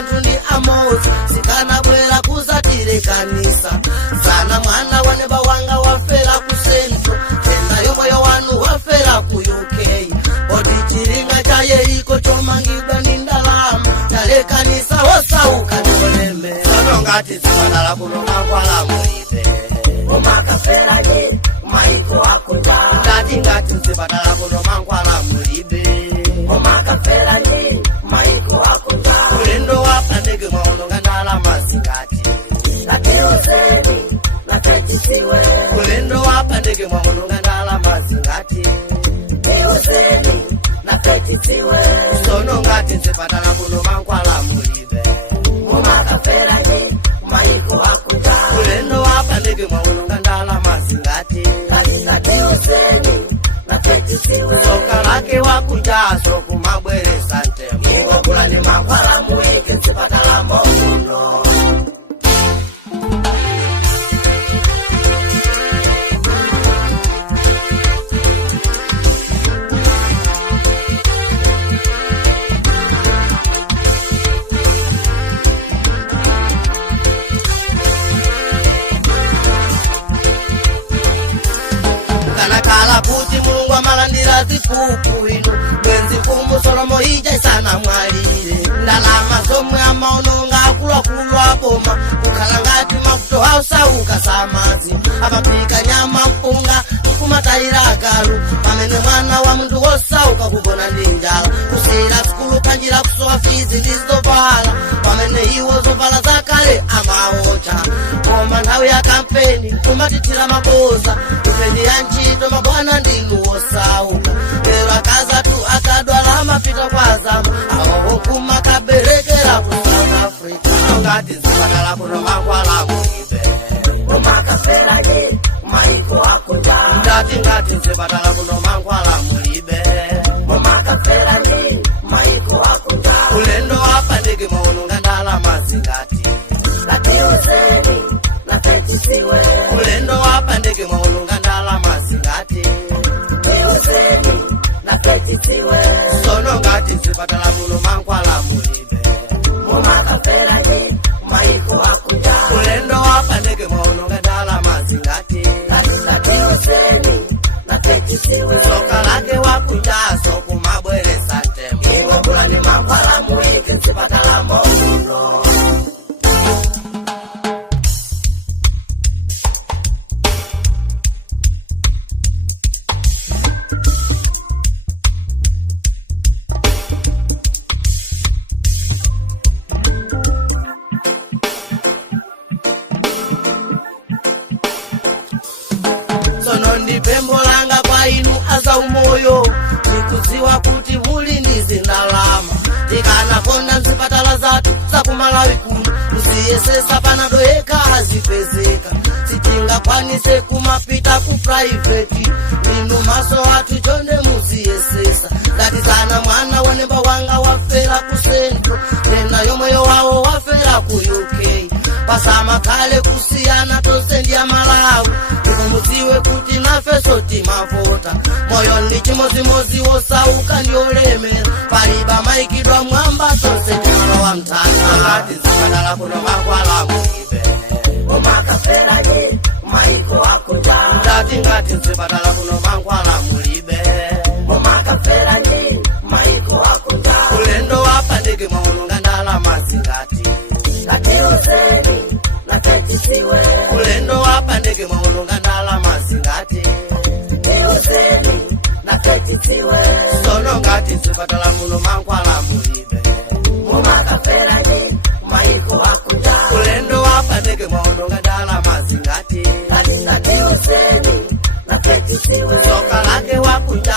antu ndi amozi sikana bwera kuzatire kanisa sana mwana waneba wanga wafera ku Central tena yomoyo wanu wafera ku UK odi chiringa cha Yeriko chomangidwa ni ndalama tale kanisa osauka toleme sono ngati zipatala kuno mankwala mulibe umakafera je maiko akunja ngati zipatala kuno mankwala mulibe umakafera je maiko akunja ulendo wapandege maono ngandala mazingati lakeroseni nakachisiwe ulendo wapandege maono ngandala mazingati keroseni nakachisiwe sono ngati zipatala kuno mankwala mulibe umakafera je maiko akunja ulendo wapandege maono ngandala mazingati keroseni nakachisiwe soka lake wakunjaso kumabwere sante mungo kulani mankwala muike zipatala mono malandira zikupu ino mwenzi fumu Solomo ija sana mwalire ndalama somwe amaononga kulwa boma ukalangati makuto hausauka samazi apapika nyama mpunga mkumatayira agalu pamene mwana wa mundu wosauka kugona ndi njala kusira sikulu kanjira kusowa fizi ndizovala pamene iwo zovala zakale amaocha koma nthawi ya kampeni kumatitira maboza ipendi ya ntchito mabwana ndinu wosauka lero akaza tu akadwala mapita kwa zamu awo kuma kaberekera ku South Africa ngati zipatala kuno mankwala mulibe umakafera je maiko akunja ngati zipatala kuno mankwala mulibe umakafera je maiko akunja ulendo wapandege maono ngandala mazingati lakeroseni nakachisiwe ulendo wapandege maono ngandala mazingati keroseni nakachisiwe sono ngati zipatala kuno mankwala mulibe umakafera je maiko akunja ulendo wapandege maono ngandala mazingati keroseni nakachisiwe soka lake wakunjaso kumabwere sante mungo kulani mankwala muike zipatala mono pembo langa kwa inu aza umoyo nikuziwa kuti muli ndizindalama tikanapona zipatala zatu zakumalawi kuno msiyesesa panado eka azipezeka sitinga kwanise kumapita ku private minu maso watu chonde musiyesesa datizana mwana wanemba wanga wafera ku Central tena yomoyo wawo wafera ku UK pasama kale kusiyana tose ndi Malawi muziwe kuti nafe soti mavota moyo ndi chimozimozi wosauka ndi olemera paliba maikidwa mwamba tose talo wa mtanda ngati zipatala kuno mankwala mulibe umakafera je maiko akunja ngati zipatala kuno mankwala mulibe umakafera je maiko akunja ulendo wapandege maono ngandala mazingati keroseni nakachisiwe ulendo wapandege maono ngandala mazingati keroseni nakachisiwe sono ngati zipatala muno mankwala mulibe umakafera je maiko akunja ulendo wapandege maono ngandala mazingati keroseni nakachisiwe soka lake wakunja